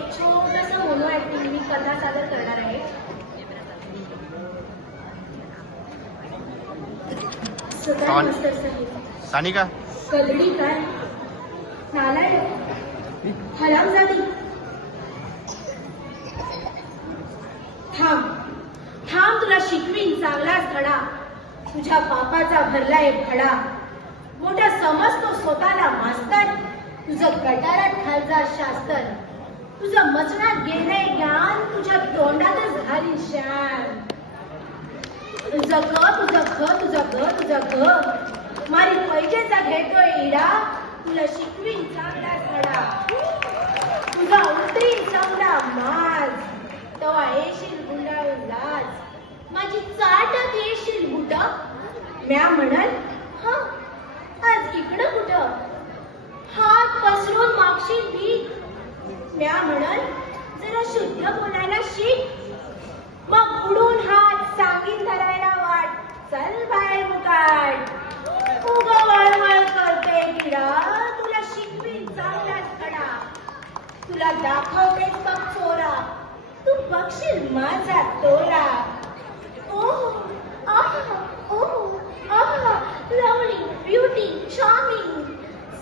एक छोटस mono acting मी कथा सादर करणार आहे. सानिका कदडी काय नालायक हरामजादी. थांब थांब, तुला शिकवीन चांगलाच धडा. तुझ्या बापाचा भरला एक खडा. मोठा समजतो स्वतःला मास्तर, तुझं गटारात खालचा शास्त्र. तुझं मचनात गेलंय ज्ञान, तुझ्या तोंडातच घालीन शान. तुझं मारी पैजेचा घेतोय इडा. तुला शिकवीन चांगला धडा. तुझा उतरी चांगला माज, तेव्हा येशील गुंडाळून लाज. माझी चाटत येशील बुट. म्या म्हणल हा आज इकडं कुठं, हात पसरून मागशील भीक. म्या म्हणल जरा शुद्ध बोलायला शिक. मग उडून हात सांगीन धरायला वाट. चल बाहेर मुकाट, उगा वळवळ करते किडा. तुला शिकवीन चांगलाच खडा. तुला दाखवतेच बघ चोरा, तू बघशील माझा तोरा. लवली ब्युटी चार्मिंग,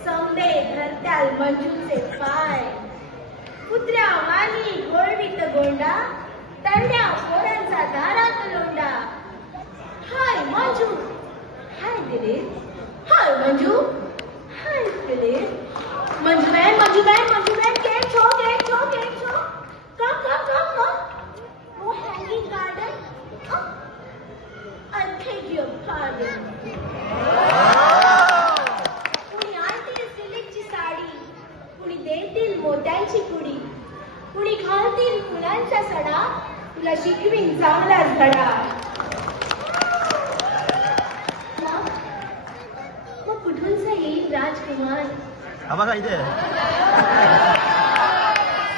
समदे धरत्याल मंजूचे पाय. कुत्र्या वाणी गोळवीत गोंडा, तरड्या पोरांचा दारात लोंडा. हाय मंजू, हाय दिलीर, हाय मंजू, हाय दिलीर. मंजू बहन केक छो. Come. No hanging garden. I'll take your pardon. कुणी आणतील सिल्कची साडी, कुणी देतील मोत्यांची पुडी, कुणी घालतील फुलांचा सडा. तुला शिकवीन चांगलाच धडा. मग कुठूनचा येईल राजकुमार. हा बघा इथे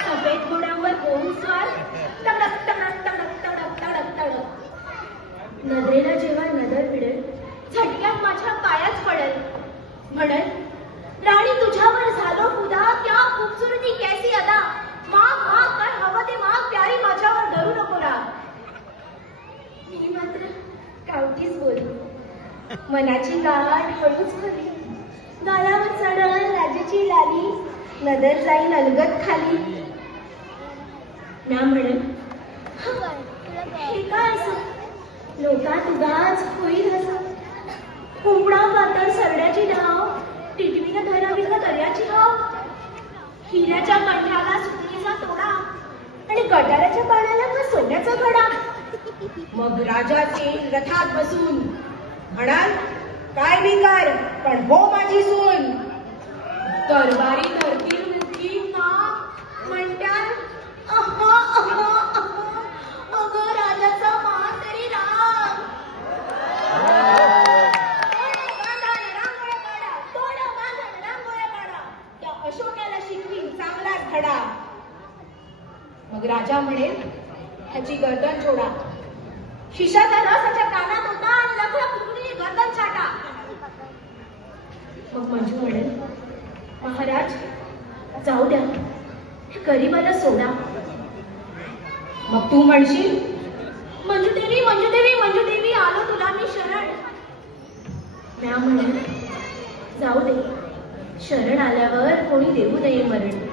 सफेद घोड्यावर होऊन स्वार. तडक तडक तडक तडक तडक तडक. नजरेला जेव्हा नजर भिडेल, झटक्यात माझ्या पायाच पडेल. म्हणेल राणी तुझ्यावर झालो खुदा, क्या खूबसूरती कैसी अदा. माग काय हवं ते माग, प्यारी माझ्यावर धरू नको राग. मी मात्र कावटीच बोलली, मनाची गाठ हळूच भरली. गालावर चढल राजाची लाली, नजर जाईल अलगद खाली. म्या म्हणेल हे काय असं, लोकात उगाच होईल असं. कुंपणा पातळ सरड्याची धाव, टिटवीनं धरावी का दर्याची हाव. हिऱ्याच्या कंठाला सुटणीचा तोडा, आणि गटाराच्या पाण्याला का सोन्याचा घडा. मग राजाचे रथात बसून म्हणाल काय भिकार, पण हो माझी सून. दरबारी धरतील मुखी ना म्हणत्याल अगं राजाचा मान तरी राग. त्या अशोकाला शिकवीन चांगलाच धडा. मग राजा म्हणेल ह्याची गर्दन जोडा. शिशाचा रस त्याच्या कानात होता आणि लखलख तुकडीने गर्दन छाटा. मग मंजू म्हणेल महाराज जाऊ द्या, गरीबाला सोडा. मग तू म्हणशील मंजू देवी आलो तुला मी शरण. म्या म्हणेल जाऊ दे, शरण आल्यावर कोणी देऊ नये मरण.